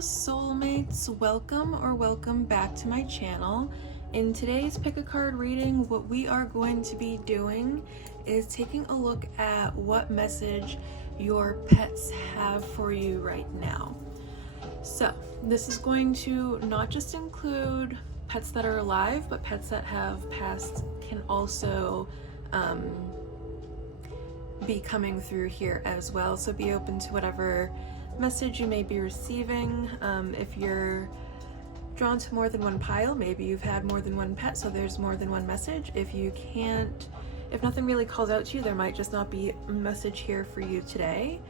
soulmates, welcome back to my channel. In today's pick a card reading, what we are going to be doing is taking a look at what message your pets have for you right now. So this is going to not just include pets that are alive, but pets that have passed can also be coming through here as well. So be open to whatever message you may be receiving. If you're drawn to more than one pile, maybe you've had more than one pet, so there's more than one message. If nothing really calls out to you, there might just not be a message here for you today.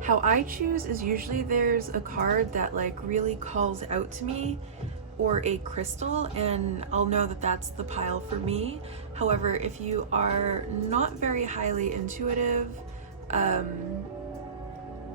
How I choose is usually there's a card that like really calls out to me, or a crystal, and I'll know that that's the pile for me. However, if you are not very highly intuitive,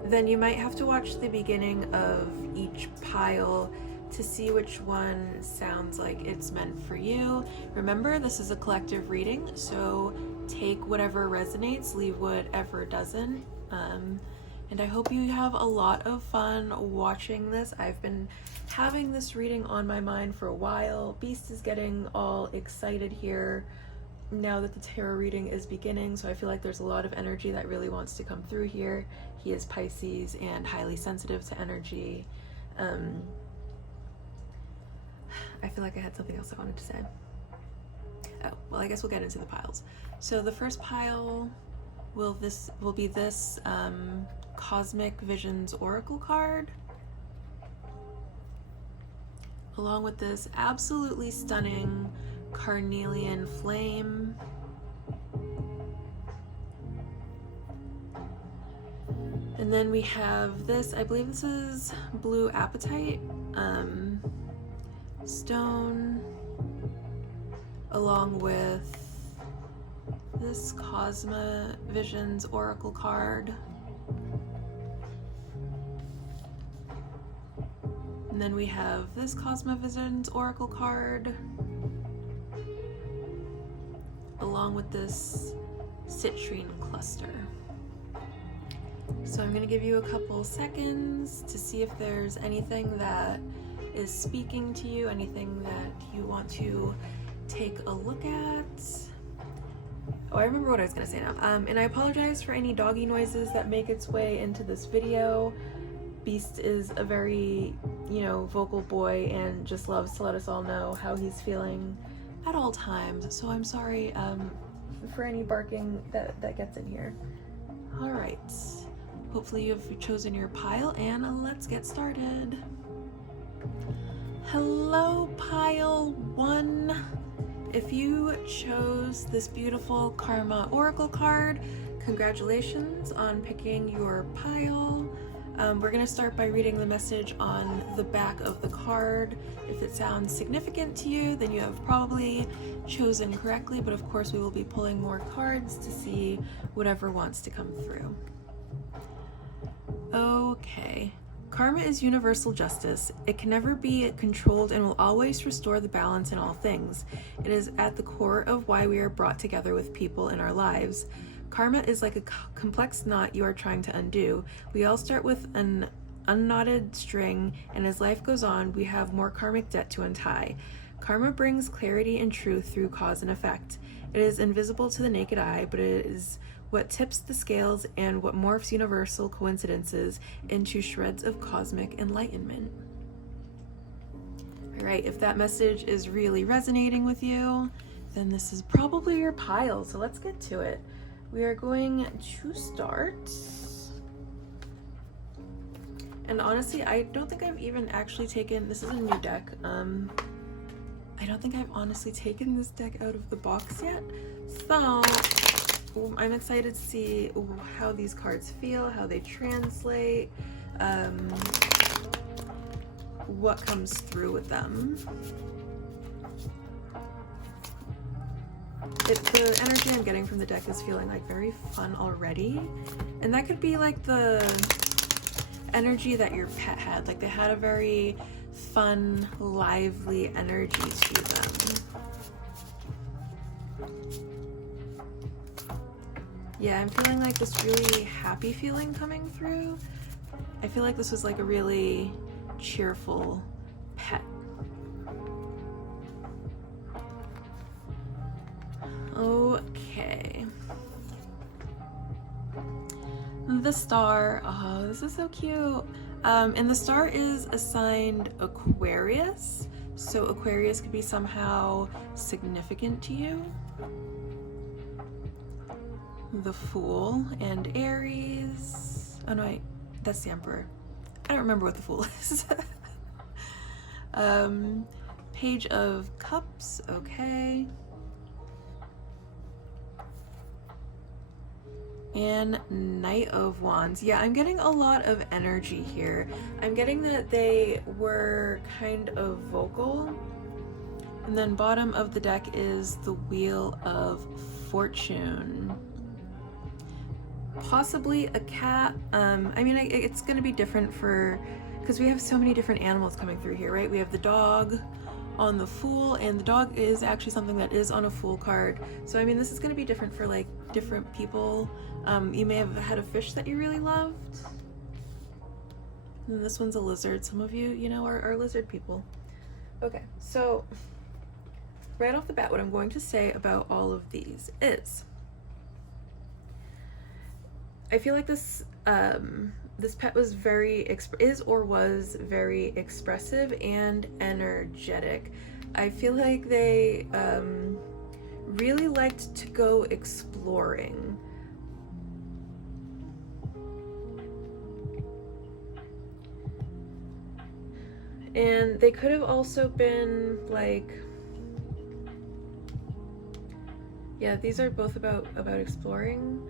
then you might have to watch the beginning of each pile to see which one sounds like it's meant for you. Remember, this is a collective reading, so take whatever resonates, leave whatever doesn't. And I hope you have a lot of fun watching this. I've been having this reading on my mind for a while. Beast is getting all excited here now that the tarot reading is beginning, so I feel like there's a lot of energy that really wants to come through here. He is Pisces and highly sensitive to energy. I feel like I had something else I wanted to say. Oh, well, I guess we'll get into the piles. So the first pile will be this Cosmic Visions Oracle card, along with this absolutely stunning Carnelian Flame. And then we have this, I believe this is Blue Apatite stone, along with this Cosmic Visions Oracle card. And then we have this Cosmic Visions Oracle card, along with this citrine cluster. So I'm going to give you a couple seconds to see if there's anything that is speaking to you, anything that you want to take a look at. Oh, I remember what I was going to say now. And I apologize for any doggy noises that make its way into this video. Beast is a very, vocal boy and just loves to let us all know how he's feeling at all times. So I'm sorry for any barking that gets in here. All right. Hopefully you've chosen your pile, and let's get started. Hello, pile 1. If you chose this beautiful Karma Oracle card, congratulations on picking your pile. We're going to start by reading the message on the back of the card. If it sounds significant to you, then you have probably chosen correctly, but of course we will be pulling more cards to see whatever wants to come through. Okay. Karma is universal justice. It can never be controlled and will always restore the balance in all things. It is at the core of why we are brought together with people in our lives. Karma is like a complex knot you are trying to undo. We all start with an unknotted string, and as life goes on, we have more karmic debt to untie. Karma brings clarity and truth through cause and effect. It is invisible to the naked eye, but it is what tips the scales and what morphs universal coincidences into shreds of cosmic enlightenment. All right, if that message is really resonating with you, then this is probably your pile, so let's get to it. We are going to start, and honestly, I don't think I've even actually taken, this is a new deck, I don't think I've honestly taken this deck out of the box yet, so I'm excited to see how these cards feel, how they translate, what comes through with them. The energy I'm getting from the deck is feeling like very fun already, and that could be like the energy that your pet had, like they had a very fun, lively energy to them. Yeah, I'm feeling like this really happy feeling coming through. I feel like this was like a really cheerful pet. Okay. The star. Oh, this is so cute. And the star is assigned Aquarius. So Aquarius could be somehow significant to you. The Fool and Aries. Oh no, wait, that's the Emperor. I don't remember what the Fool is. Page of Cups, okay. And Knight of Wands. Yeah, I'm getting a lot of energy here. I'm getting that they were kind of vocal. And then bottom of the deck is the Wheel of Fortune. Possibly a cat. I mean, it's going to be different for, because we have so many different animals coming through here, right? We have the dog on the Fool, and the dog is actually something that is on a Fool card. So I mean, this is going to be different for like different people. You may have had a fish that you really loved. And this one's a lizard. Some of you, you know, are lizard people. Okay, so right off the bat, what I'm going to say about all of these is, I feel like this this pet was very was very expressive and energetic. I feel like they really liked to go exploring. And they could have also been like, yeah, these are both about exploring.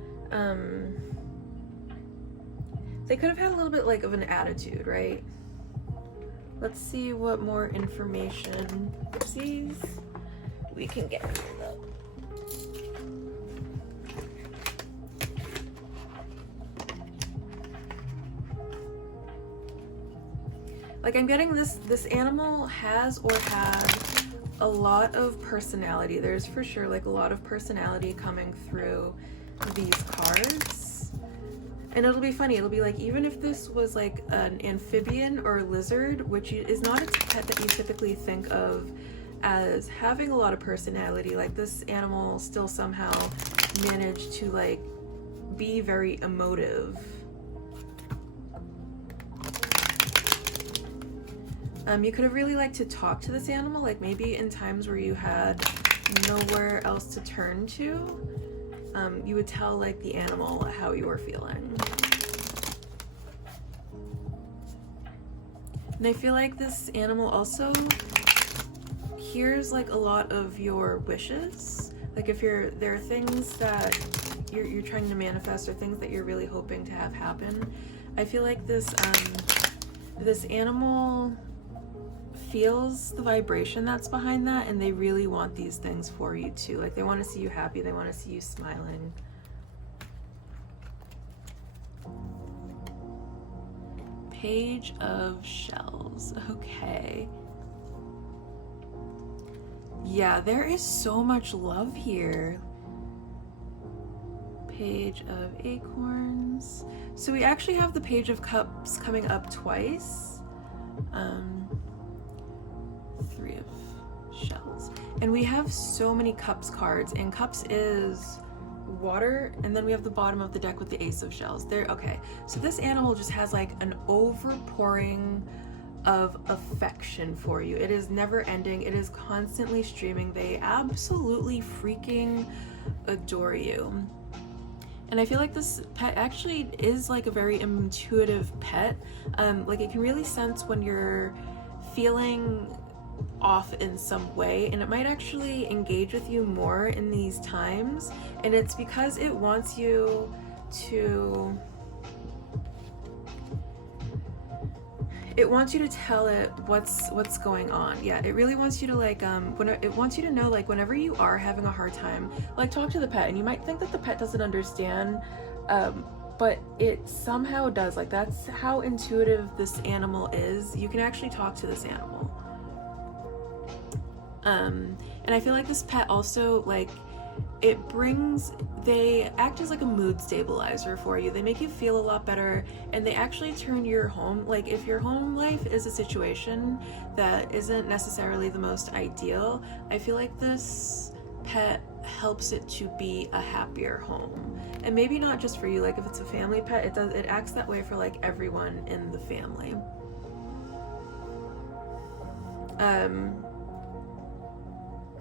They could have had a little bit like of an attitude, right? Let's see what more information we can get. Like, I'm getting this animal has or had a lot of personality. There's for sure like a lot of personality coming through these cards. And it'll be funny, it'll be like, even if this was like an amphibian or a lizard, which is not a pet that you typically think of as having a lot of personality, like this animal still somehow managed to like be very emotive. You could have really liked to talk to this animal, like maybe in times where you had nowhere else to turn to. You would tell like the animal how you were feeling. And I feel like this animal also hears like a lot of your wishes. Like if there are things that you're trying to manifest or things that you're really hoping to have happen. I feel like this animal feels the vibration that's behind that, and they really want these things for you too. Like they want to see you happy, they want to see you smiling. Page of Shells. Okay. Yeah, there is so much love here. Page of Acorns. So we actually have the Page of Cups coming up twice. Three of Shells. And we have so many Cups cards, and Cups is water, and then we have the bottom of the deck with the Ace of Shells. There, okay. So this animal just has like an overpouring of affection for you. It is never ending. It is constantly streaming. They absolutely freaking adore you. And I feel like this pet actually is like a very intuitive pet. Like it can really sense when you're feeling off in some way, and it might actually engage with you more in these times, and it's because it wants you to tell it what's going on. Yeah, it really wants you to like it wants you to know, like, whenever you are having a hard time, like, talk to the pet. And you might think that the pet doesn't understand, but it somehow does. Like, that's how intuitive this animal is. You can actually talk to this animal. And I feel like this pet also, like, they act as like a mood stabilizer for you. They make you feel a lot better, and they actually turn your home, like if your home life is a situation that isn't necessarily the most ideal, I feel like this pet helps it to be a happier home. And maybe not just for you, like if it's a family pet, it acts that way for like everyone in the family.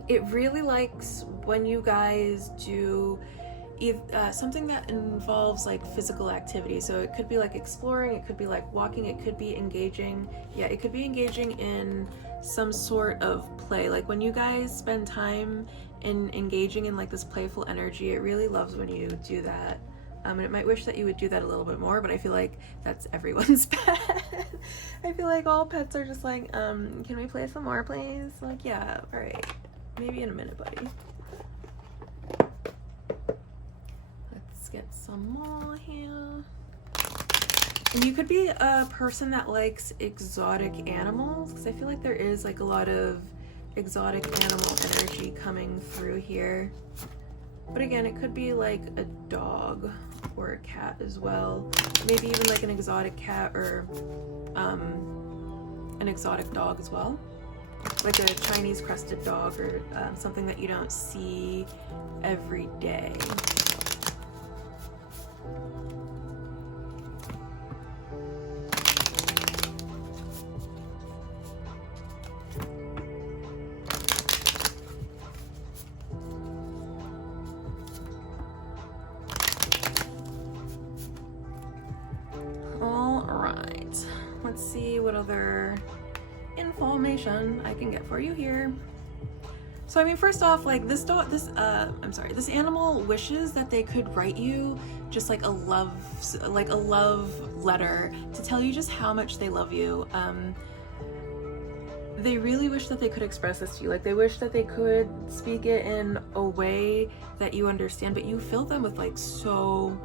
It really likes when you guys do something that involves like physical activity. So it could be like exploring, it could be like walking, it could be engaging. Yeah, it could be engaging in some sort of play. Like when you guys spend time in engaging in like this playful energy, it really loves when you do that. And it might wish that you would do that a little bit more, but I feel like that's everyone's pet. I feel like all pets are just like, can we play some more, please? Like, yeah, all right. Maybe in a minute, buddy. Let's get some more here. And you could be a person that likes exotic animals, because I feel like there is like a lot of exotic animal energy coming through here. But again, it could be like a dog or a cat as well. Maybe even like an exotic cat or an exotic dog as well. Like a Chinese crested dog or something that you don't see every day. All right, let's see what other information I can get for you here. So I mean, first off, like this animal wishes that they could write you just like a love letter to tell you just how much they love you. They really wish that they could express this to you. Like they wish that they could speak it in a way that you understand, but you fill them with like so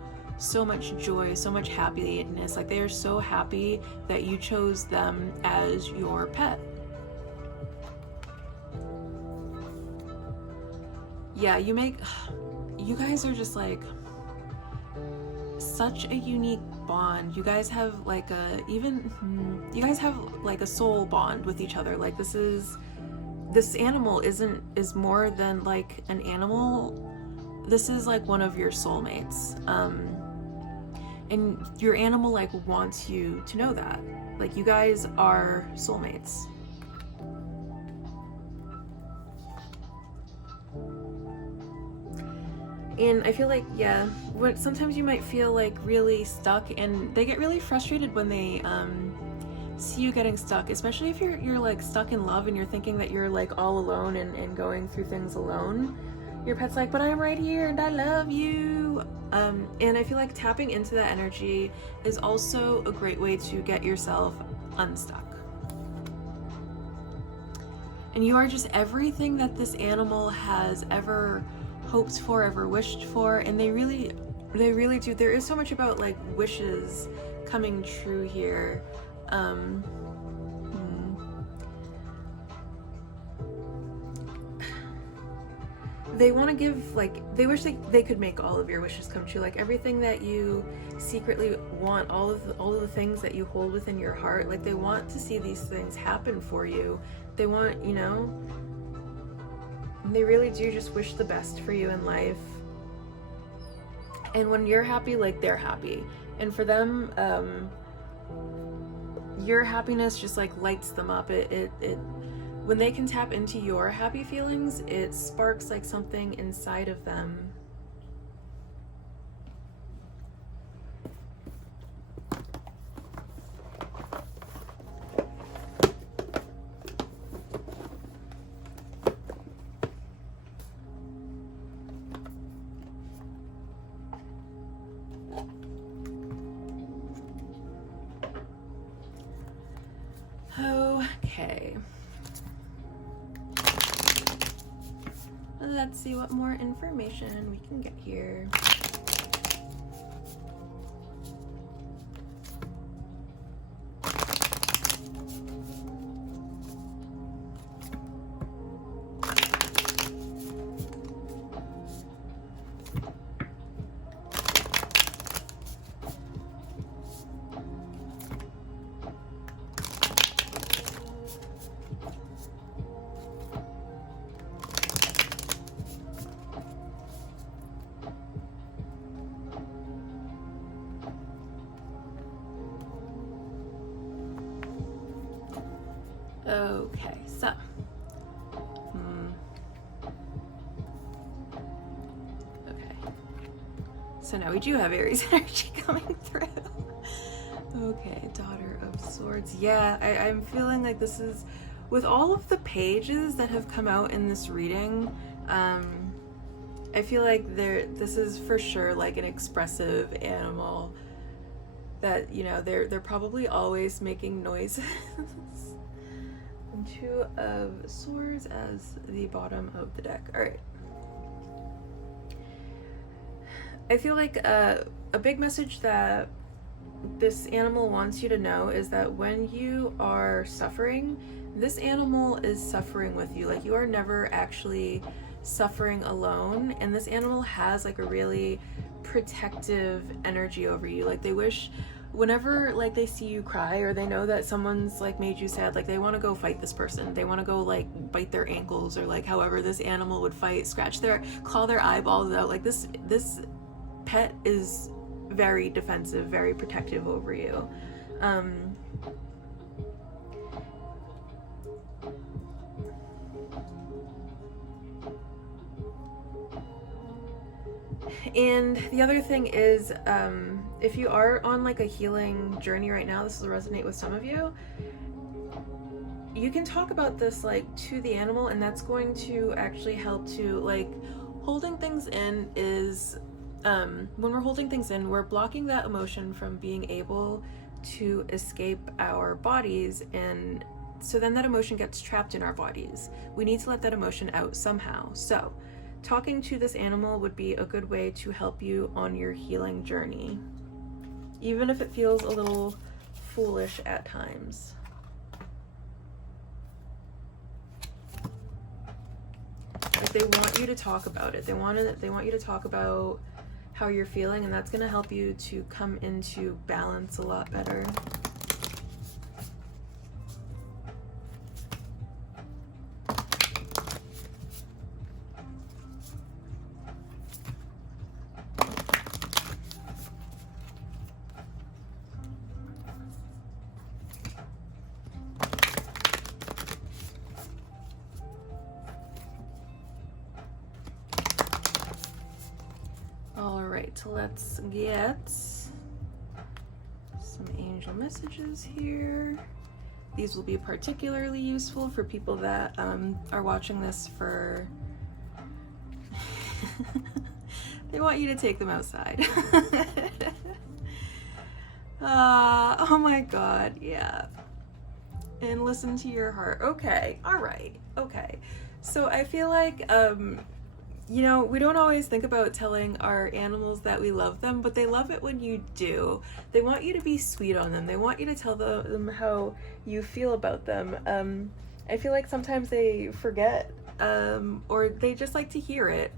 much joy, so much happiness. Like they are so happy that you chose them as your pet. Yeah, you guys are just like such a unique bond. You guys have like you guys have like a soul bond with each other. Like this animal is more than like an animal. This is like one of your soulmates. And your animal like wants you to know that. Like you guys are soulmates. And I feel like, yeah, sometimes you might feel like really stuck, and they get really frustrated when they see you getting stuck, especially if you're like stuck in love and you're thinking that you're like all alone and going through things alone. Your pet's like, but I'm right here and I love you. And I feel like tapping into that energy is also a great way to get yourself unstuck. And you are just everything that this animal has ever hoped for, ever wished for, and they really do. There is so much about like wishes coming true here. They want to give, like, they wish they could make all of your wishes come true. Like everything that you secretly want, all of the things that you hold within your heart, like they want to see these things happen for you. They want, you know, they really do just wish the best for you in life. And when you're happy, like they're happy. And for them, your happiness just like lights them up. It when they can tap into your happy feelings, it sparks like something inside of them. Okay. Let's see what more information we can get here. Okay, so okay, so now we do have Aries energy coming through. Okay, Daughter of Swords. Yeah, I'm feeling like this is, with all of the pages that have come out in this reading, I feel like this is for sure like an expressive animal that, you know, they're probably always making noises. And Two of Swords as the bottom of the deck. All right. I feel like a big message that this animal wants you to know is that when you are suffering, this animal is suffering with you. Like, you are never actually suffering alone, and this animal has like a really protective energy over you. Like, they wish whenever like they see you cry, or they know that someone's like made you sad, like they want to go fight this person. They want to go like bite their ankles, or like however this animal would fight, claw their eyeballs out. Like this pet is very defensive, very protective over you. And the other thing is, if you are on like a healing journey right now, this will resonate with some of you. You can talk about this like to the animal, and that's going to actually help to, like, holding things in is, when we're holding things in, we're blocking that emotion from being able to escape our bodies, and so then that emotion gets trapped in our bodies. We need to let that emotion out somehow. So talking to this animal would be a good way to help you on your healing journey, even if it feels a little foolish at times. Like, they want you to talk about it. They want you to talk about how you're feeling, and that's going to help you to come into balance a lot better. Alright, let's get some angel messages here. These will be particularly useful for people that are watching this for... They want you to take them outside. Oh my god, yeah. And listen to your heart. Okay, alright, okay. So I feel like, you know, we don't always think about telling our animals that we love them, but they love it when you do. They want you to be sweet on them. They want you to tell them how you feel about them. I feel like sometimes they forget, or they just like to hear it.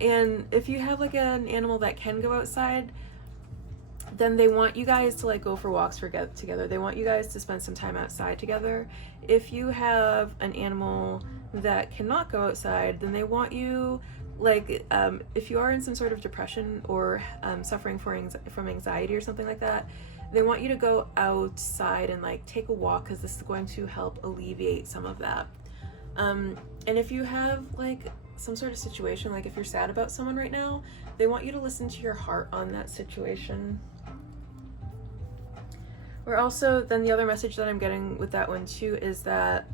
And if you have like an animal that can go outside, then they want you guys to like go for walks together. They want you guys to spend some time outside together. If you have an animal that cannot go outside, then they want you, like, if you are in some sort of depression or suffering from anxiety or something like that, they want you to go outside and like take a walk, because this is going to help alleviate some of that. And if you have like some sort of situation, like if you're sad about someone right now, they want you to listen to your heart on that situation. Or also, then the other message that I'm getting with that one too is that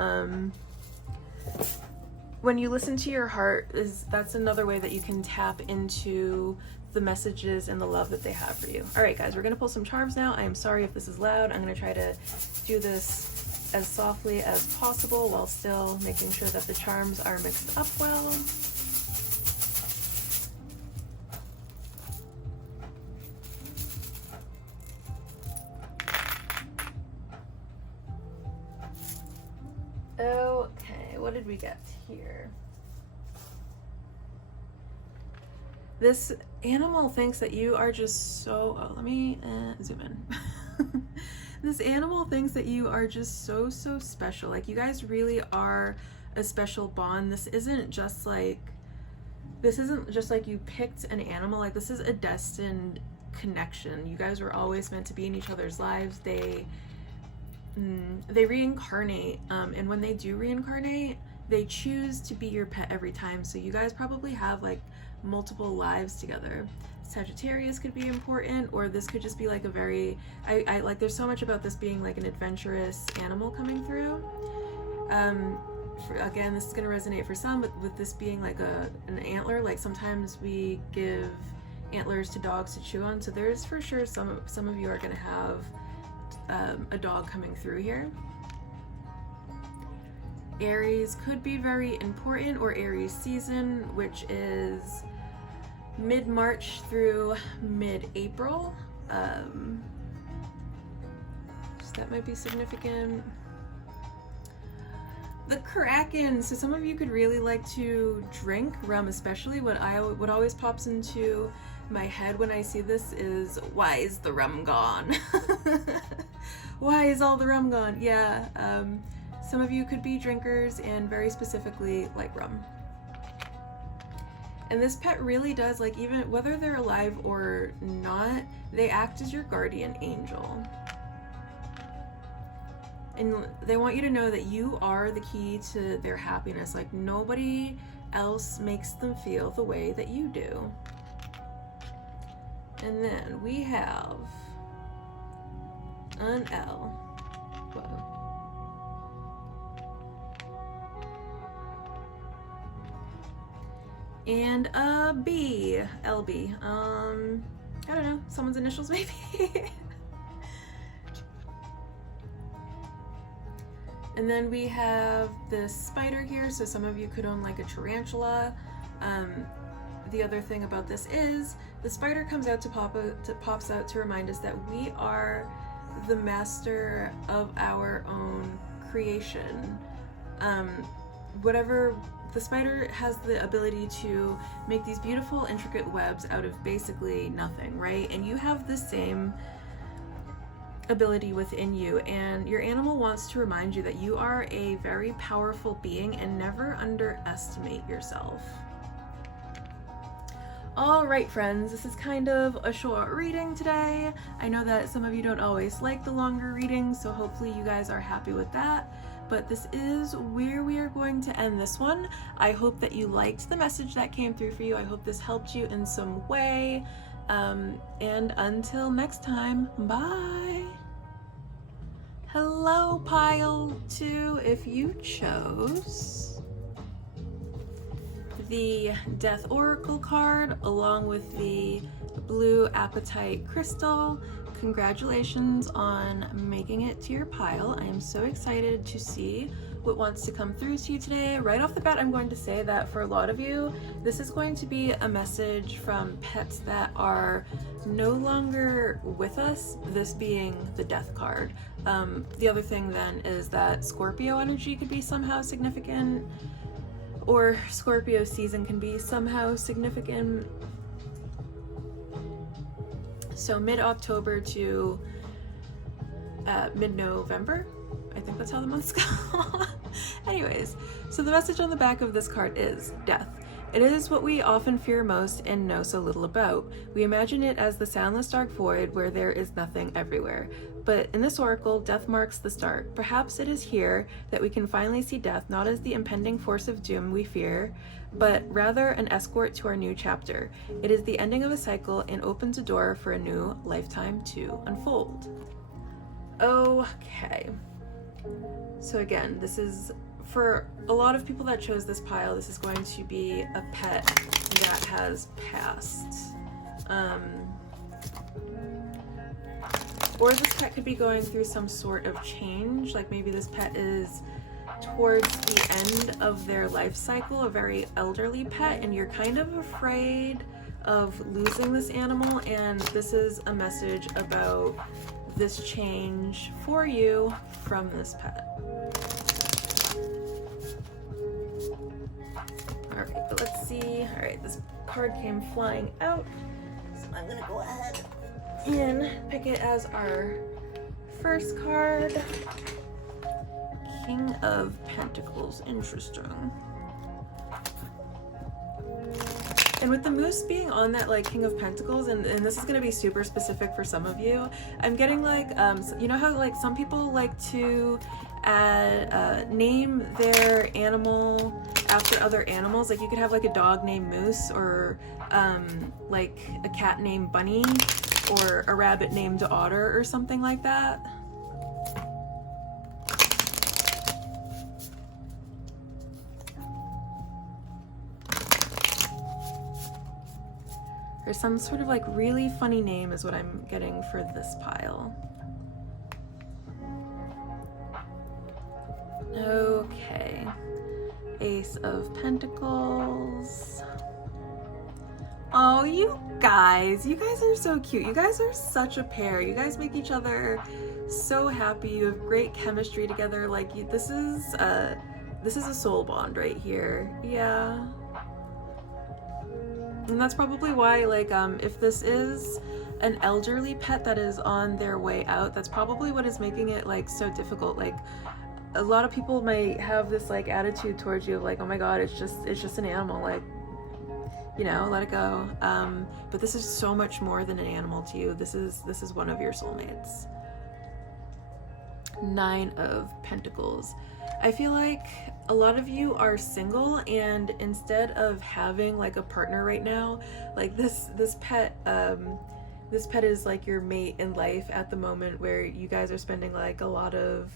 when you listen to your heart, that's another way that you can tap into the messages and the love that they have for you. All right, guys, we're gonna pull some charms now. I am sorry if this is loud. I'm gonna try to do this as softly as possible while still making sure that the charms are mixed up well. Okay, what did we get here? This animal thinks that you are just so... Oh, let me zoom in. This animal thinks that you are just so special. Like, you guys really are a special bond. This isn't just like you picked an animal. Like, this is a destined connection. You guys were always meant to be in each other's lives. they reincarnate, and when they do reincarnate, they choose to be your pet every time. So you guys probably have like multiple lives together. Sagittarius could be important, or this could just be like a very, I like, there's so much about this being like an adventurous animal coming through. Again, this is going to resonate for some, but with this being like an antler, like sometimes we give antlers to dogs to chew on, so there's for sure some of you are going to have a dog coming through here. Aries could be very important, or Aries season, which is mid-March through mid-April. So that might be significant. The Kraken, so some of you could really like to drink rum, especially. What always pops into my head when I see this is, why is the rum gone? Why is all the rum gone? Yeah, some of you could be drinkers, and very specifically like rum. And this pet really does, like, even whether they're alive or not, they act as your guardian angel. And they want you to know that you are the key to their happiness. Like, nobody else makes them feel the way that you do. And then we have an L. Whoa. And a B. LB. I don't know, someone's initials maybe. And then we have this spider here, so some of you could own like a tarantula. The other thing about this is the spider comes out pops out to remind us that we are the master of our own creation. The spider has the ability to make these beautiful, intricate webs out of basically nothing, right? And you have the same ability within you, and your animal wants to remind you that you are a very powerful being, and never underestimate yourself. All right, friends, this is kind of a short reading today. I know that some of you don't always like the longer readings, so hopefully you guys are happy with that. But this is where we are going to end this one. I hope that you liked the message that came through for you. I hope this helped you in some way. And until next time, bye. Hello, pile 2. If you chose the Death Oracle card along with the blue Apatite crystal, congratulations on making it to your pile. I am so excited to see what wants to come through to you today. Right off the bat, I'm going to say that for a lot of you, this is going to be a message from pets that are no longer with us, this being the Death card. The other thing then is that Scorpio energy could be somehow significant, or Scorpio season can be somehow significant. So mid-October to mid-November, I think that's how the months go. Anyways, so the message on the back of this card is death. It is what we often fear most and know so little about. We imagine it as the soundless dark void where there is nothing everywhere. But in this oracle, death marks the start. Perhaps it is here that we can finally see death not as the impending force of doom we fear, but rather an escort to our new chapter. It is the ending of a cycle and opens a door for a new lifetime to unfold. Okay. So again, this is for a lot of people that chose this pile, this is going to be a pet that has passed. Or this pet could be going through some sort of change, like maybe this pet is towards the end of their life cycle, a very elderly pet, and you're kind of afraid of losing this animal, and this is a message about this change for you from this pet. Alright, but let's see. Alright, this card came flying out, so I'm gonna go ahead and pick it as our first card. King of Pentacles. Interesting. And with the moose being on that like King of Pentacles, and this is going to be super specific for some of you, I'm getting like, you know how like some people like to name their animal after other animals? Like you could have like a dog named Moose, or like a cat named Bunny, or a rabbit named Otter, or something like that. Or some sort of like really funny name is what I'm getting for this pile. Okay. Ace of Pentacles. Oh, you guys are so cute. You guys are such a pair. You guys make each other so happy. You have great chemistry together. Like this is a soul bond right here. Yeah. And that's probably why, like, if this is an elderly pet that is on their way out, that's probably what is making it, like, so difficult. Like, a lot of people might have this, like, attitude towards you of, like, oh my god, it's just an animal, like, you know, let it go. But this is so much more than an animal to you. This is one of your soulmates. 9 of Pentacles. I feel like a lot of you are single, and instead of having like a partner right now, like this pet is like your mate in life at the moment, where you guys are spending like a lot of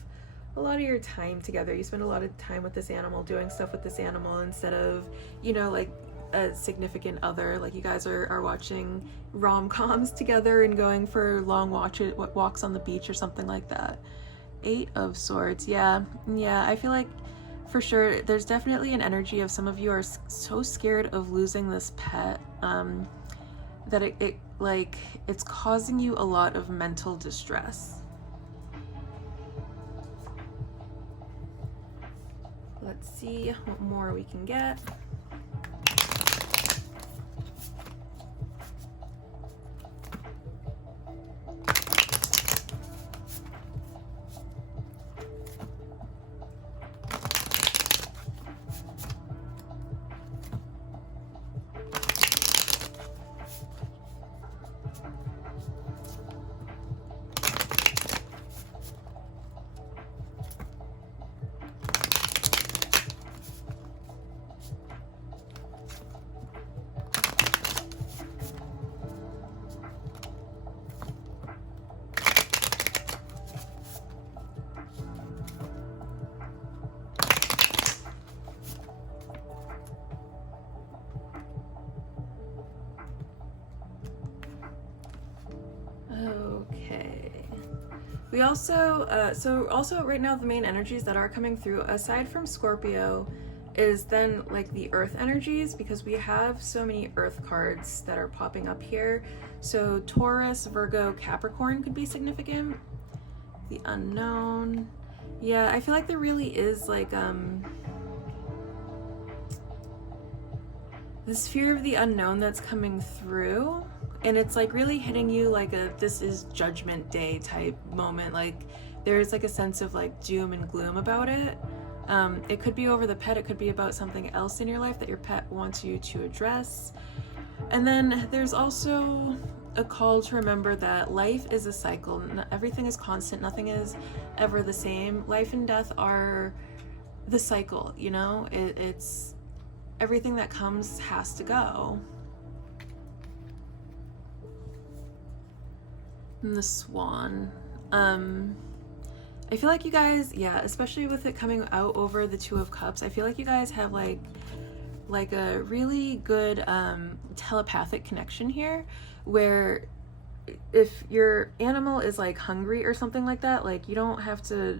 your time together. You spend a lot of time with this animal, doing stuff with this animal, instead of, you know, like a significant other. Like you guys are watching rom-coms together and going for long walks on the beach or something like that. 8 of Swords. Yeah, I feel like for sure there's definitely an energy of some of you are so scared of losing this pet that it's causing you a lot of mental distress. Let's see what more we can get. Okay. We also, so also right now the main energies that are coming through, aside from Scorpio, is then like the earth energies, because we have so many earth cards that are popping up here. So Taurus, Virgo, Capricorn could be significant. The unknown. Yeah, I feel like there really is like this fear of the unknown that's coming through, and it's like really hitting you like a this is judgment day type moment. Like there's like a sense of like doom and gloom about it. It could be over the pet, it could be about something else in your life that your pet wants you to address. And then there's also a call to remember that life is a cycle. Everything is constant, nothing is ever the same. Life and death are the cycle, you know? It's everything that comes has to go. And the Swan. I feel like you guys, yeah, especially with it coming out over the Two of Cups, I feel like you guys have like a really good telepathic connection here, where if your animal is like hungry or something like that, like you don't have to,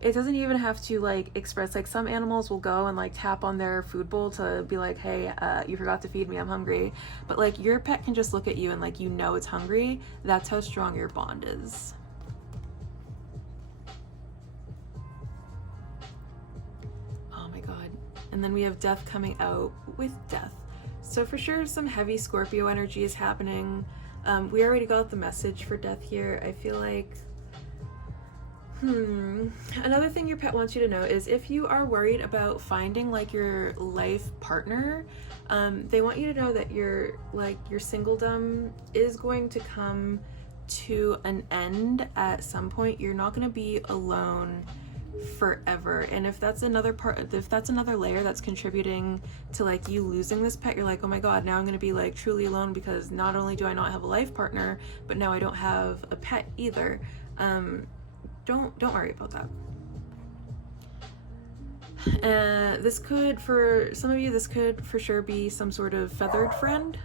it doesn't even have to like express, like some animals will go and like tap on their food bowl to be like, hey, you forgot to feed me, I'm hungry. But like your pet can just look at you and like, you know, it's hungry. That's how strong your bond is. Oh my God. And then we have Death coming out with Death. So for sure some heavy Scorpio energy is happening. We already got the message for Death here. I feel like Another thing your pet wants you to know is if you are worried about finding like your life partner, they want you to know that your singledom is going to come to an end at some point. You're not going to be alone forever. And if that's another layer that's contributing to like you losing this pet, you're like, oh my god, now I'm going to be like truly alone because not only do I not have a life partner, but now I don't have a pet either. Don't worry about that. This could, for some of you, this could for sure be some sort of feathered friend.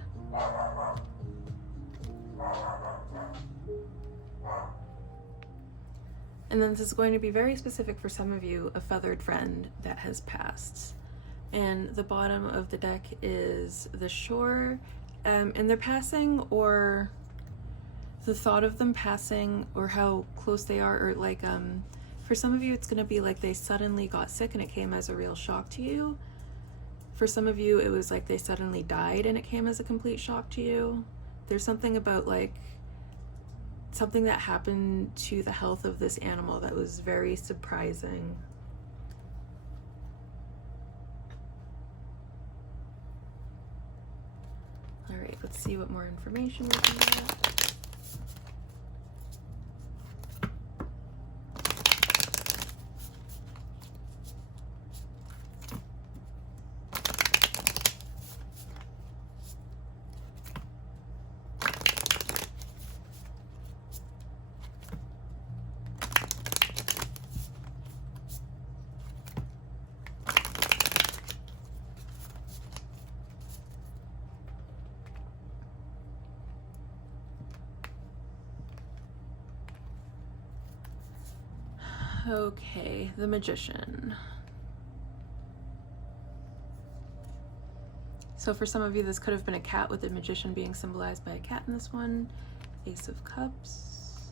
And then this is going to be very specific for some of you, a feathered friend that has passed. And the bottom of the deck is the shore, and they're passing, or the thought of them passing, or how close they are, or like for some of you it's going to be like they suddenly got sick and it came as a real shock to you. For some of you it was like they suddenly died and it came as a complete shock to you. There's something about like something that happened to the health of this animal that was very surprising. All right, let's see what more information we can get. Okay, the Magician. So for some of you, this could have been a cat, with the Magician being symbolized by a cat in this one. Ace of Cups.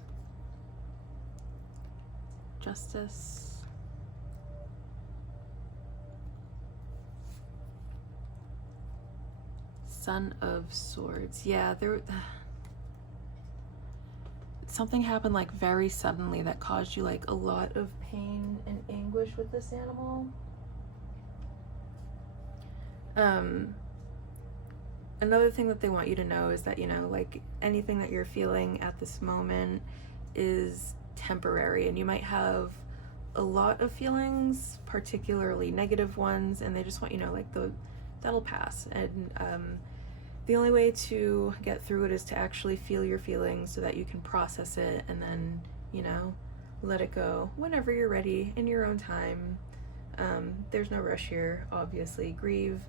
Justice. Son of Swords. Yeah, something happened like very suddenly that caused you like a lot of pain and anguish with this animal. Another thing that they want you to know is that, you know, like anything that you're feeling at this moment is temporary, and you might have a lot of feelings, particularly negative ones, and they just want you to know like that'll pass. And the only way to get through it is to actually feel your feelings so that you can process it and then, you know, let it go whenever you're ready in your own time. There's no rush here, obviously. Grieve.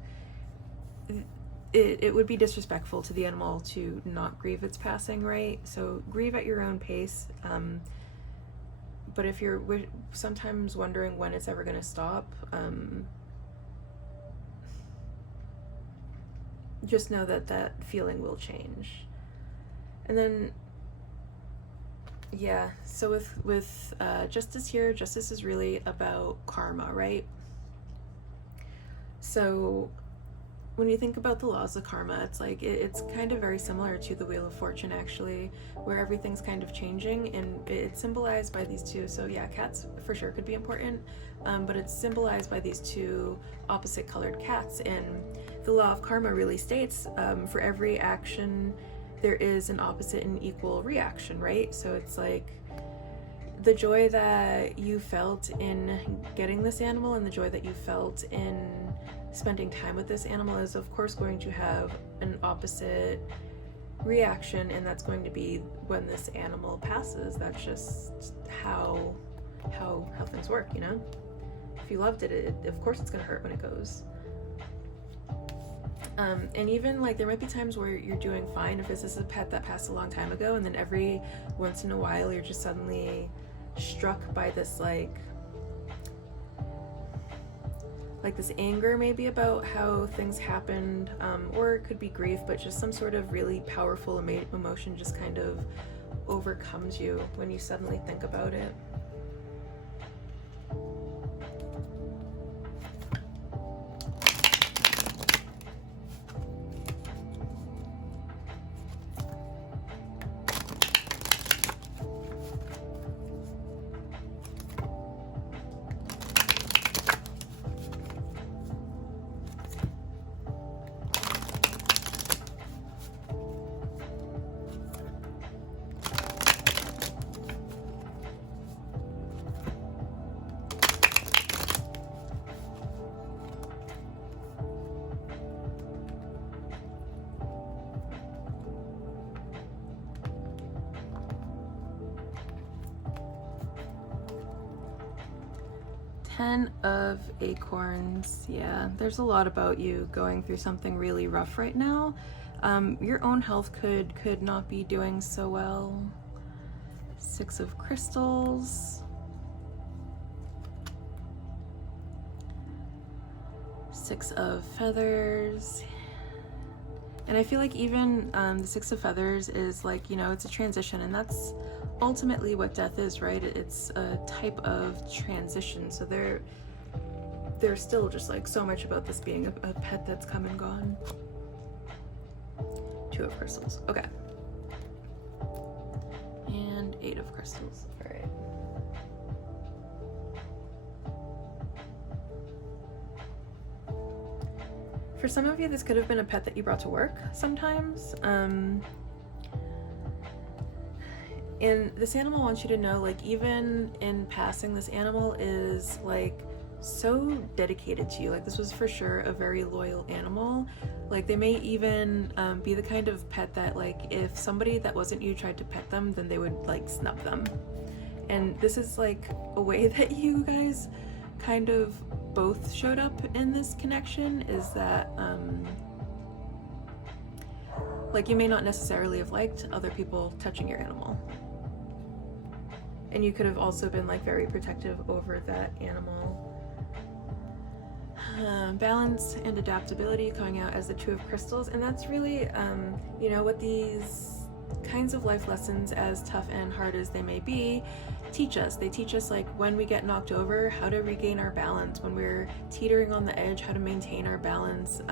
It would be disrespectful to the animal to not grieve its passing, right? So grieve at your own pace. But if you're sometimes wondering when it's ever going to stop, just know that that feeling will change. And then, yeah, so with Justice here, Justice is really about karma, right? So when you think about the laws of karma, it's like it's kind of very similar to the Wheel of Fortune, actually, where everything's kind of changing, and it's symbolized by these two. So yeah, cats for sure could be important, but it's symbolized by these two opposite colored cats. And the law of karma really states, for every action there is an opposite and equal reaction, right? So it's like the joy that you felt in getting this animal and the joy that you felt in spending time with this animal is of course going to have an opposite reaction, and that's going to be when this animal passes. That's just how things work, you know? If you loved it, of course it's gonna hurt when it goes. And even like there might be times where you're doing fine if this is a pet that passed a long time ago, and then every once in a while you're just suddenly struck by this like this anger maybe about how things happened, or it could be grief, but just some sort of really powerful emotion just kind of overcomes you when you suddenly think about it. 10 of Acorns. Yeah, there's a lot about you going through something really rough right now. Your own health could not be doing so well. 6 of Crystals. 6 of Feathers. And I feel like even the 6 of Feathers is like, you know, it's a transition, and that's ultimately what death is, right? It's a type of transition. So there's still just like so much about this being a pet that's come and gone. 2 of Crystals. Okay. And 8 of Crystals. All right. For some of you, this could have been a pet that you brought to work sometimes. And this animal wants you to know, like, even in passing, this animal is like so dedicated to you. Like, this was for sure a very loyal animal. Like, they may even be the kind of pet that, like, if somebody that wasn't you tried to pet them, then they would like snub them. And this is like a way that you guys kind of both showed up in this connection, is that like, you may not necessarily have liked other people touching your animal, and you could have also been like very protective over that animal. Balance and adaptability coming out as the 2 of Crystals, and that's really you know, what these kinds of life lessons, as tough and hard as they may be, teach us. They teach us, like, when we get knocked over, how to regain our balance, when we're teetering on the edge, how to maintain our balance,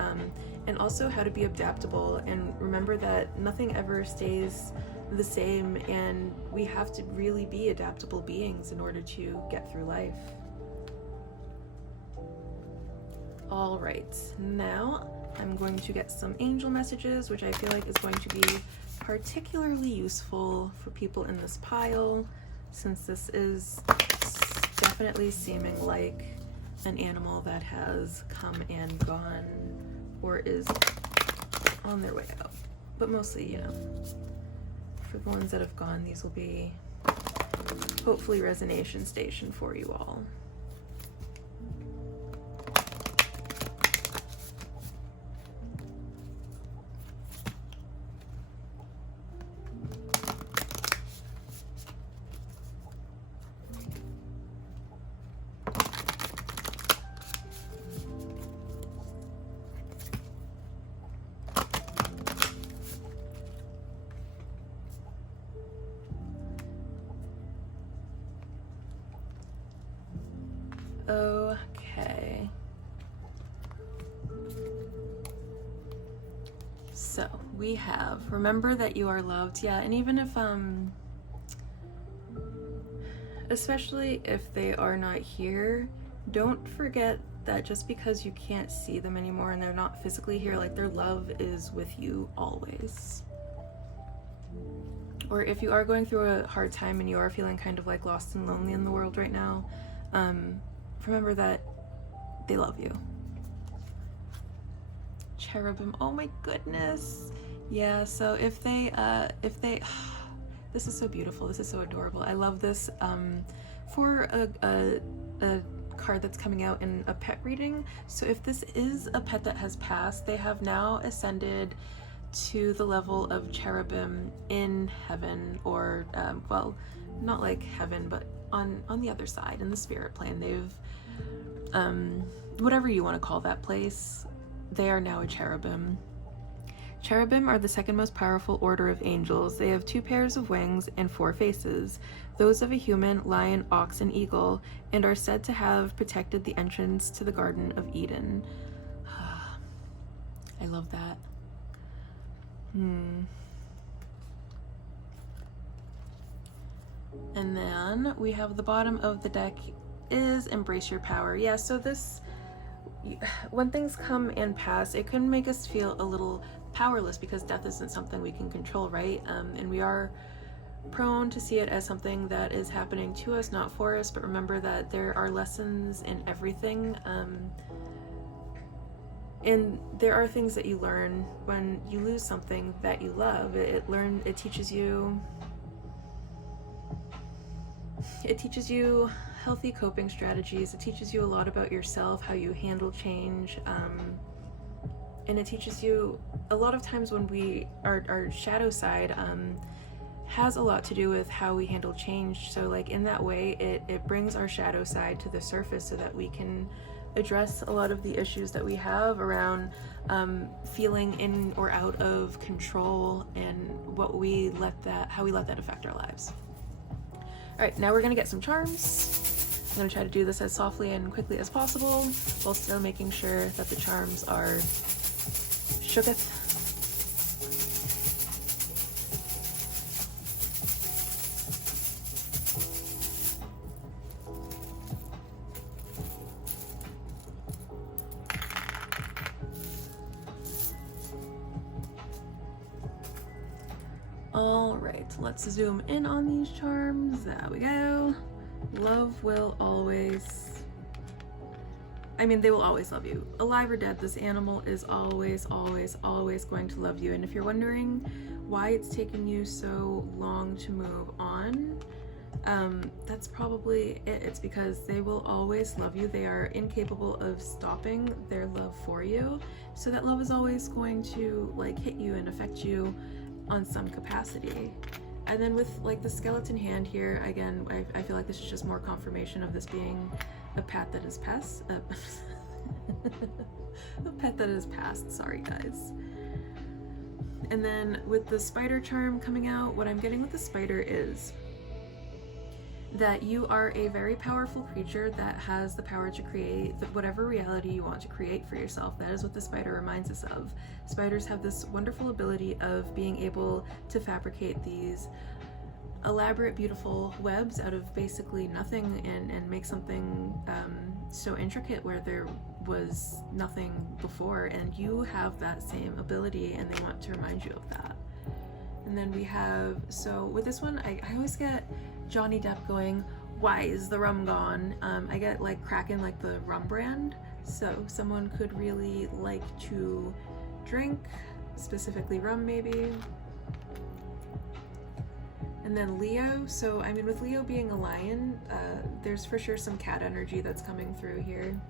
and also how to be adaptable, and remember that nothing ever stays the same, and we have to really be adaptable beings in order to get through life. All right, now I'm going to get some angel messages, which I feel like is going to be particularly useful for people in this pile, since this is definitely seeming like an animal that has come and gone or is on their way out. But mostly, you know, for the ones that have gone, these will be hopefully resonation station for you all. Okay. So we have, remember that you are loved. Yeah, and even if especially if they are not here, don't forget that just because you can't see them anymore and they're not physically here, like, their love is with you always. Or if you are going through a hard time and you are feeling kind of like lost and lonely in the world right now, remember that they love you. Cherubim, oh my goodness. Yeah, so if they this is so beautiful, this is so adorable. I love this for a card that's coming out in a pet reading. So if this is a pet that has passed, they have now ascended to the level of cherubim in heaven, or well, not like heaven, but on the other side, in the spirit plane. They've whatever you want to call that place, they are now a cherubim. Cherubim are the second most powerful order of angels. They have 2 pairs of wings and 4 faces, those of a human, lion, ox, and eagle, and are said to have protected the entrance to the Garden of Eden. I love that. And then we have the bottom of the deck is embrace your power. Yeah, so this, when things come and pass, it can make us feel a little powerless because death isn't something we can control, right? And we are prone to see it as something that is happening to us, not for us. But remember that there are lessons in everything, and there are things that you learn when you lose something that you love. It teaches you healthy coping strategies. It teaches you a lot about yourself, how you handle change, and it teaches you a lot of times when our shadow side has a lot to do with how we handle change. So like in that way, it brings our shadow side to the surface so that we can address a lot of the issues that we have around feeling in or out of control, and how we let that affect our lives. All right, now we're gonna get some charms. I'm gonna try to do this as softly and quickly as possible while still making sure that the charms are shooketh. All right, let's zoom in on these charms. There we go. Love will always, they will always love you. Alive or dead, this animal is always, always, always going to love you. And if you're wondering why it's taking you so long to move on, that's probably it. It's because they will always love you. They are incapable of stopping their love for you. So that love is always going to like hit you and affect you on some capacity. And then with like the skeleton hand here, again, I feel like this is just more confirmation of this being a pet that is past. A pet that is past, sorry guys. And then with the spider charm coming out, what I'm getting with the spider is that you are a very powerful creature that has the power to create whatever reality you want to create for yourself. That is what the spider reminds us of. Spiders have this wonderful ability of being able to fabricate these elaborate, beautiful webs out of basically nothing, and make something so intricate where there was nothing before. And you have that same ability, and they want to remind you of that. And then we have, so with this one, I always get Johnny Depp going, "Why is the rum gone?" I get like Kraken, like the rum brand. So someone could really like to drink, specifically rum maybe. And then Leo, so with Leo being a lion, there's for sure some cat energy that's coming through here.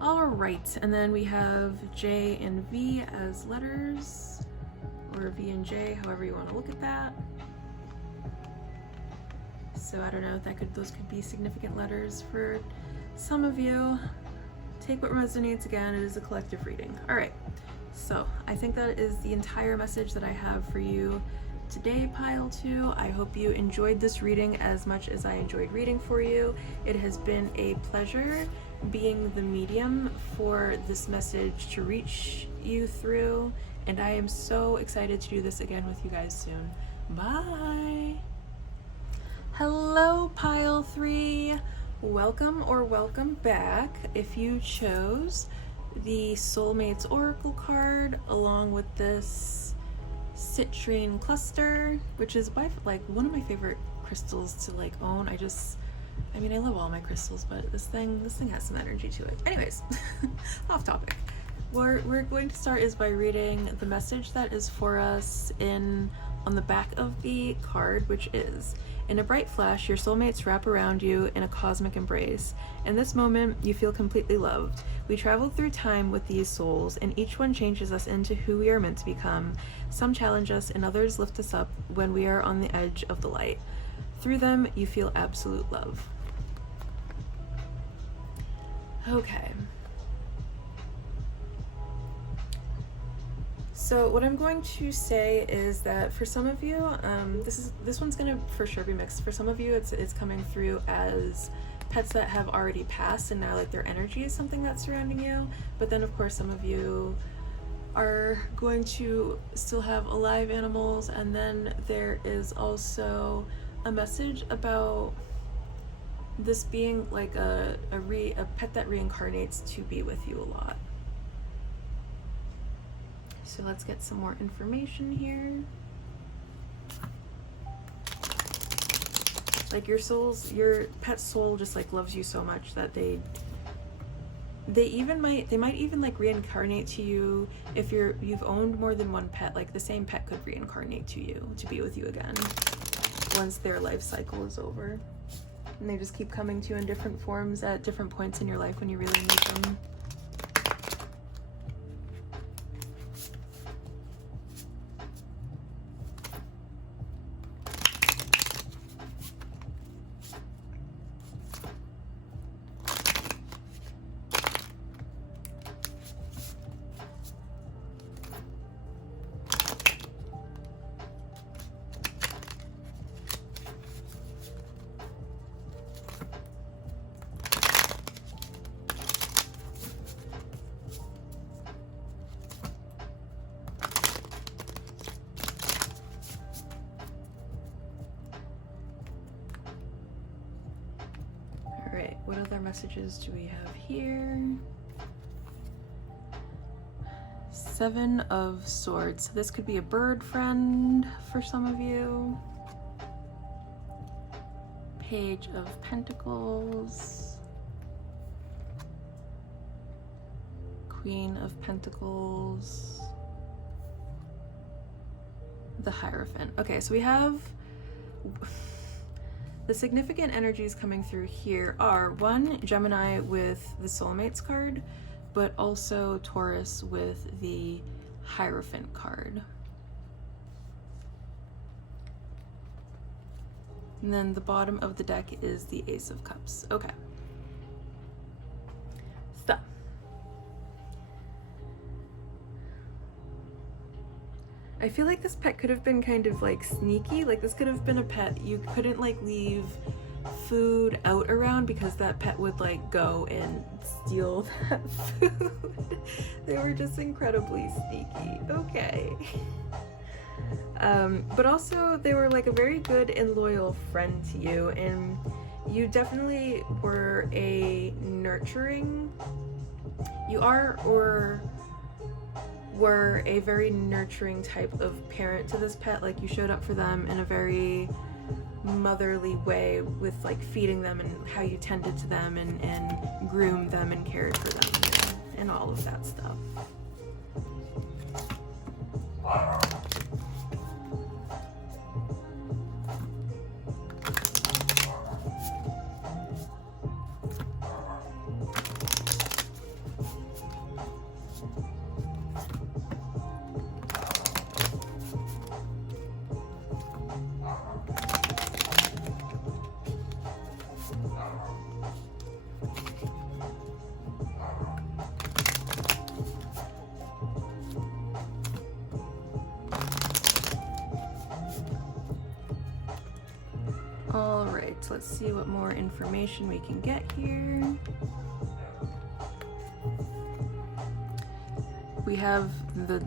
All right, and then we have J and V as letters, or V and J, however you want to look at that. So I don't know, those could be significant letters for some of you. Take what resonates. Again, it is a collective reading. All right, so I think that is the entire message that I have for you today, pile 2. I hope you enjoyed this reading as much as I enjoyed reading for you. It has been a pleasure being the medium for this message to reach you through, and I am so excited to do this again with you guys soon. Bye. Hello, pile 3. Welcome or welcome back. If you chose the Soulmates Oracle card along with this citrine cluster, which is like one of my favorite crystals to like own. I love all my crystals, but this thing has some energy to it. Anyways, off topic. What we're going to start is by reading the message that is for us on the back of the card, which is: in a bright flash, your soulmates wrap around you in a cosmic embrace. In this moment, you feel completely loved. We travel through time with these souls, and each one changes us into who we are meant to become. Some challenge us, and others lift us up when we are on the edge of the light. Through them, you feel absolute love. Okay. So what I'm going to say is that for some of you, this one's gonna for sure be mixed. For some of you, it's coming through as pets that have already passed, and now like their energy is something that's surrounding you. But then of course some of you are going to still have alive animals, and then there is also a message about this being like a pet that reincarnates to be with you a lot. So let's get some more information here. Like your pet's soul just like loves you so much that they might even like reincarnate to you if you've owned more than one pet. Like the same pet could reincarnate to you to be with you again. once their life cycle is over. And they just keep coming to you in different forms at different points in your life when you really need them. Alright, what other messages do we have here? 7 of Swords. So this could be a bird friend for some of you. Page of Pentacles. Queen of Pentacles. The Hierophant. Okay, so we have the significant energies coming through here are 1, Gemini with the Soulmates card, but also Taurus with the Hierophant card. And then the bottom of the deck is the Ace of Cups. Okay. So. I feel like this pet could have been kind of like sneaky. Like this could have been a pet you couldn't like leave food out around because that pet would like go and steal that food. They were just incredibly sneaky. Okay. But also they were like a very good and loyal friend to you, and you definitely were a nurturing, you are or were a very nurturing type of parent to this pet. Like you showed up for them in a very motherly way with like feeding them and how you tended to them and groomed them and cared for them and all of that stuff. Alright, so let's see what more information we can get here. We have the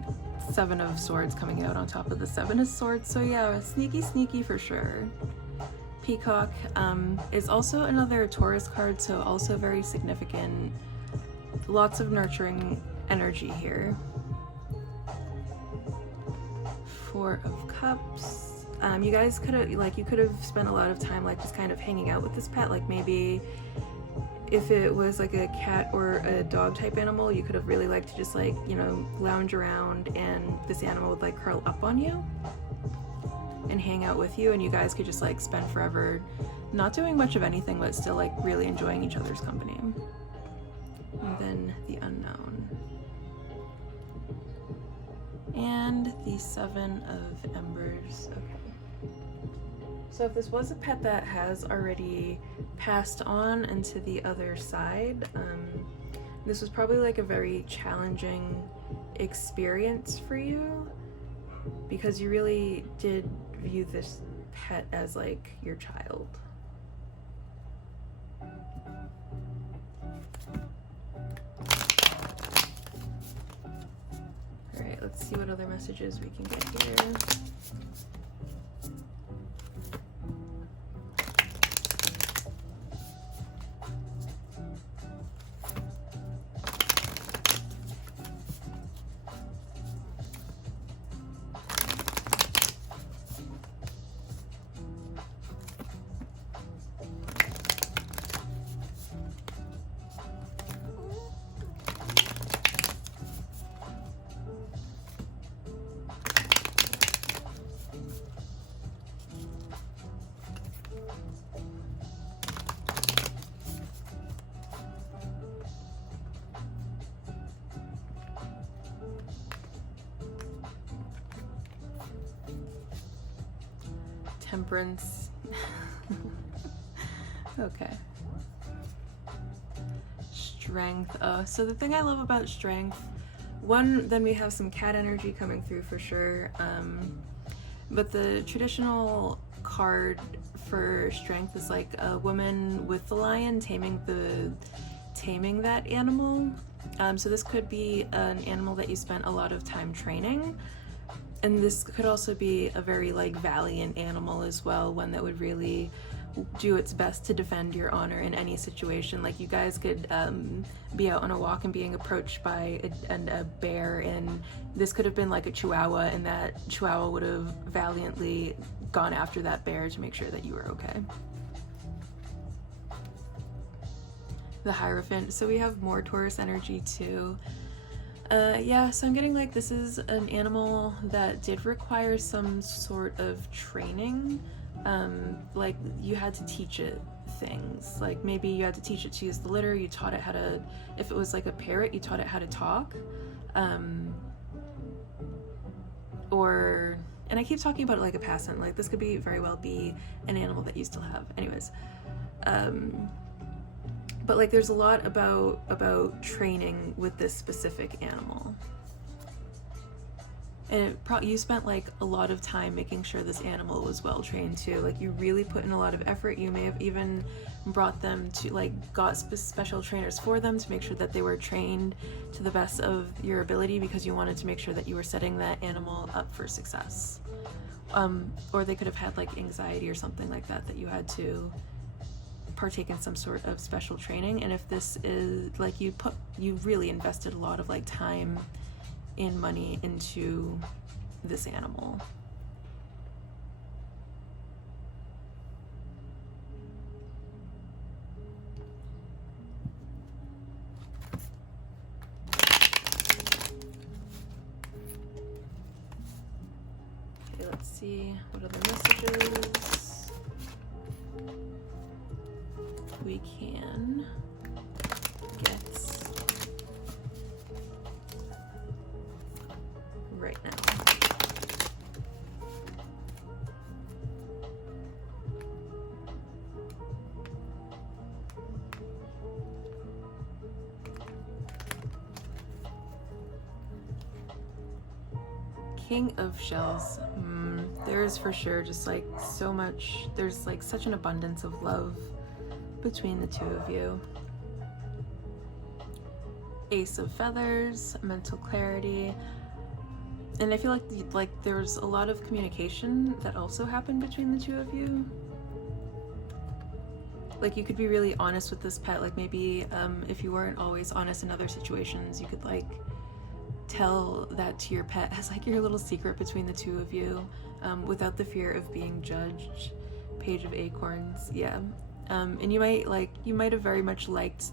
7 of Swords coming out on top of the 7 of Swords, so yeah, sneaky for sure. Peacock is also another Taurus card, so also very significant. Lots of nurturing energy here. 4 of Cups. You guys could have, like, you could have spent a lot of time, like, just kind of hanging out with this pet. Like, maybe if it was, like, a cat or a dog type animal, you could have really liked to just, like, you know, lounge around and this animal would, like, curl up on you and hang out with you, and you guys could just, like, spend forever not doing much of anything, but still, like, really enjoying each other's company. And then the Unknown. And the 7 of Embers. Okay. So if this was a pet that has already passed on into the other side, this was probably like a very challenging experience for you because you really did view this pet as like your child. Alright, let's see what other messages we can get here. Temperance. Okay. Strength. So the thing I love about strength, one, then we have some cat energy coming through for sure. But the traditional card for strength is like a woman with the lion taming that animal. So this could be an animal that you spent a lot of time training, and this could also be a very like valiant animal as well, one that would really do its best to defend your honor in any situation. Like you guys could be out on a walk and being approached by a bear, and this could have been like a chihuahua, and that chihuahua would have valiantly gone after that bear to make sure that you were okay. The Hierophant. So we have more Taurus energy too. Yeah, so I'm getting like this is an animal that did require some sort of training. Like you had to teach it things. Like maybe you had to teach it to use the litter, you taught it how to, if it was like a parrot, you taught it how to talk. And I keep talking about it like a past tense, like this could be very well be an animal that you still have. Anyways. But like there's a lot about training with this specific animal. And you spent like a lot of time making sure this animal was well trained too. Like you really put in a lot of effort. You may have even brought them to like got special trainers for them to make sure that they were trained to the best of your ability, because you wanted to make sure that you were setting that animal up for success. Or they could have had like anxiety or something like that you had to partake in some sort of special training. And if this is like you really invested a lot of like time and money into this animal. Okay, let's see what other messages we can get right now. King of Shells. There's for sure just like so much, there's like such an abundance of love between the two of you. Ace of Feathers, mental clarity. And I feel like there's a lot of communication that also happened between the two of you. Like you could be really honest with this pet. Like maybe if you weren't always honest in other situations, you could like tell that to your pet as like your little secret between the two of you, without the fear of being judged. Page of Acorns. Yeah. And you might have very much liked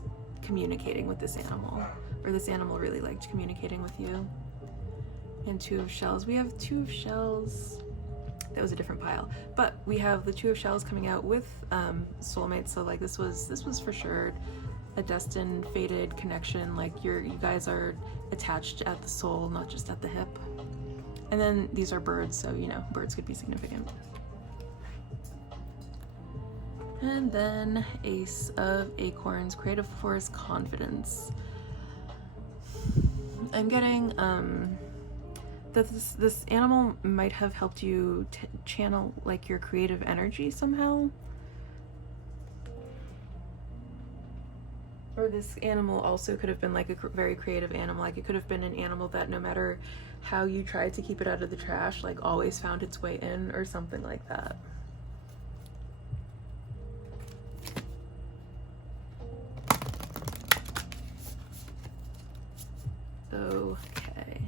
communicating with this animal, or this animal really liked communicating with you. And Two of Shells. We have Two of Shells. That was a different pile, but we have the Two of Shells coming out with soulmates. So like this was for sure a destined, fated connection. Like you guys are attached at the soul, not just at the hip. And then these are birds, so you know birds could be significant. And then Ace of Acorns, creative force, confidence. I'm getting that this animal might have helped you channel like your creative energy somehow. Or this animal also could have been like a very creative animal. Like it could have been an animal that no matter how you tried to keep it out of the trash, like always found its way in, or something like that. Okay.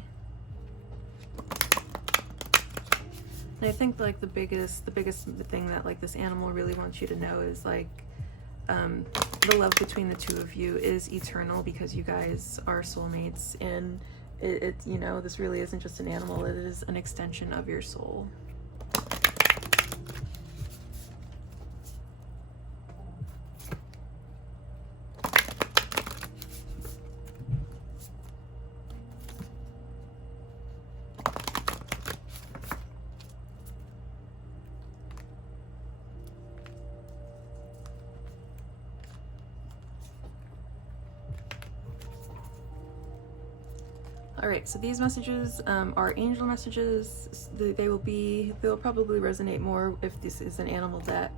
And I think like the biggest thing that like this animal really wants you to know is like the love between the two of you is eternal, because you guys are soulmates, and it you know, this really isn't just an animal, it is an extension of your soul. All right, so these messages are angel messages. They'll probably resonate more if this is an animal that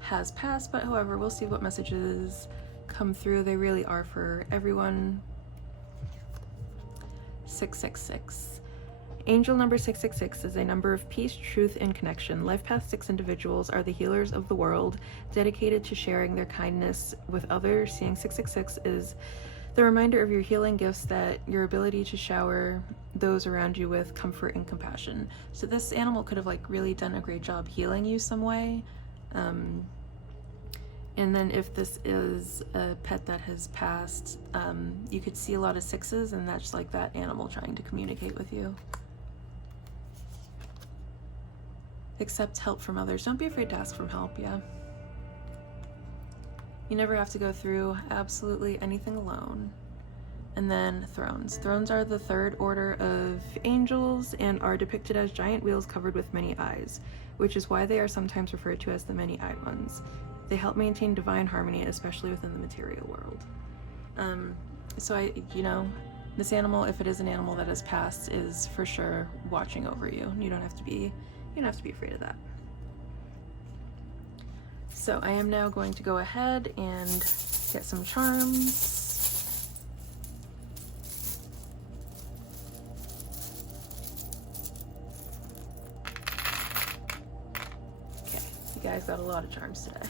has passed, but however, we'll see what messages come through. They really are for everyone. 666. Angel number 666 is a number of peace, truth, and connection. Life Path 6 individuals are the healers of the world, dedicated to sharing their kindness with others. Seeing 666 is the reminder of your healing gifts, that your ability to shower those around you with comfort and compassion. So this animal could have like really done a great job healing you some way. And then if this is a pet that has passed, you could see a lot of 6s, and that's like that animal trying to communicate with you. Accept help from others. Don't be afraid to ask for help, yeah. You never have to go through absolutely anything alone. And then thrones. Thrones are the third order of angels and are depicted as giant wheels covered with many eyes, which is why they are sometimes referred to as the many-eyed ones. They help maintain divine harmony, especially within the material world. So this animal, if it is an animal that has passed, is for sure watching over you. You don't have to be afraid of that. So I am now going to go ahead and get some charms. Okay, you guys got a lot of charms today.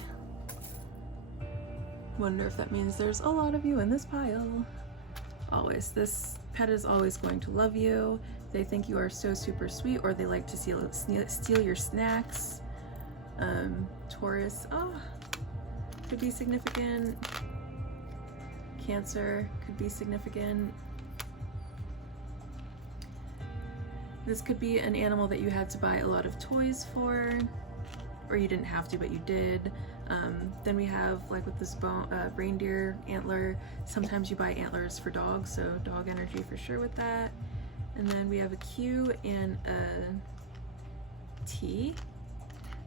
Wonder if that means there's a lot of you in this pile. Always. This pet is always going to love you. They think you are so super sweet, or they like to steal your snacks. Taurus, could be significant. Cancer could be significant. This could be an animal that you had to buy a lot of toys for, or you didn't have to, but you did. Then we have, like with this reindeer antler, sometimes you buy antlers for dogs, so dog energy for sure with that. And then we have a Q and a T.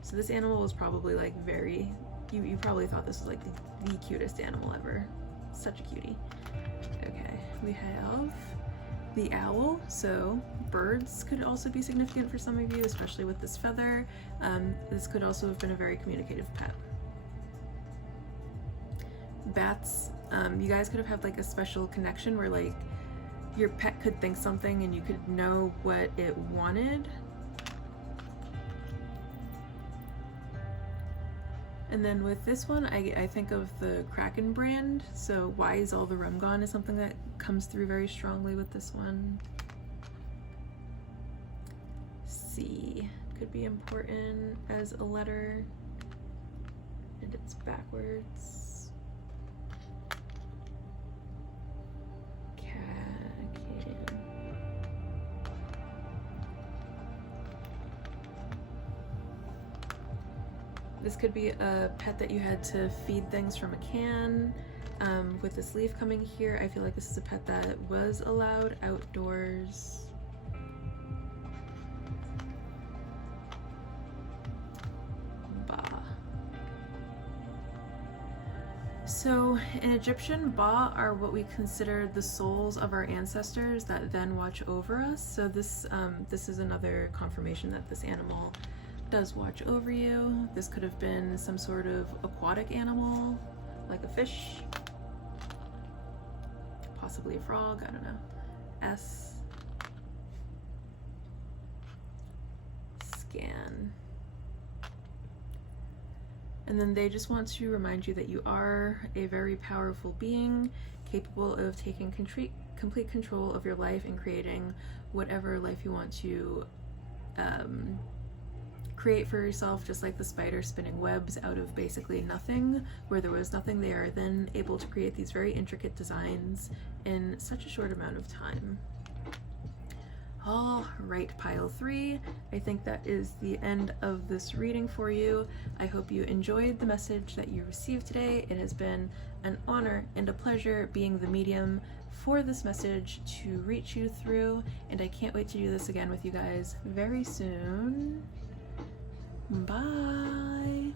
So this animal was probably like you probably thought this was like the cutest animal ever. Such a cutie. Okay, we have the owl. So birds could also be significant for some of you, especially with this feather. This could also have been a very communicative pet. Bats, you guys could have had like a special connection where like your pet could think something and you could know what it wanted. And then with this one, I think of the Kraken brand. So why is all the rum gone is something that comes through very strongly with this one. C could be important as a letter, and it's backwards. This could be a pet that you had to feed things from a can. With this leaf coming here, I feel like this is a pet that was allowed outdoors. Ba. So in Egyptian, Ba are what we consider the souls of our ancestors that then watch over us. So this is another confirmation that this animal does watch over you. This could have been some sort of aquatic animal, like a fish, possibly a frog, I don't know. S. Scan. And then they just want to remind you that you are a very powerful being, capable of taking complete control of your life and creating whatever life you want to create for yourself, just like the spider spinning webs out of basically nothing. Where there was nothing, they are then able to create these very intricate designs in such a short amount of time. All right, pile 3. I think that is the end of this reading for you. I hope you enjoyed the message that you received today. It has been an honor and a pleasure being the medium for this message to reach you through, and I can't wait to do this again with you guys very soon. Bye.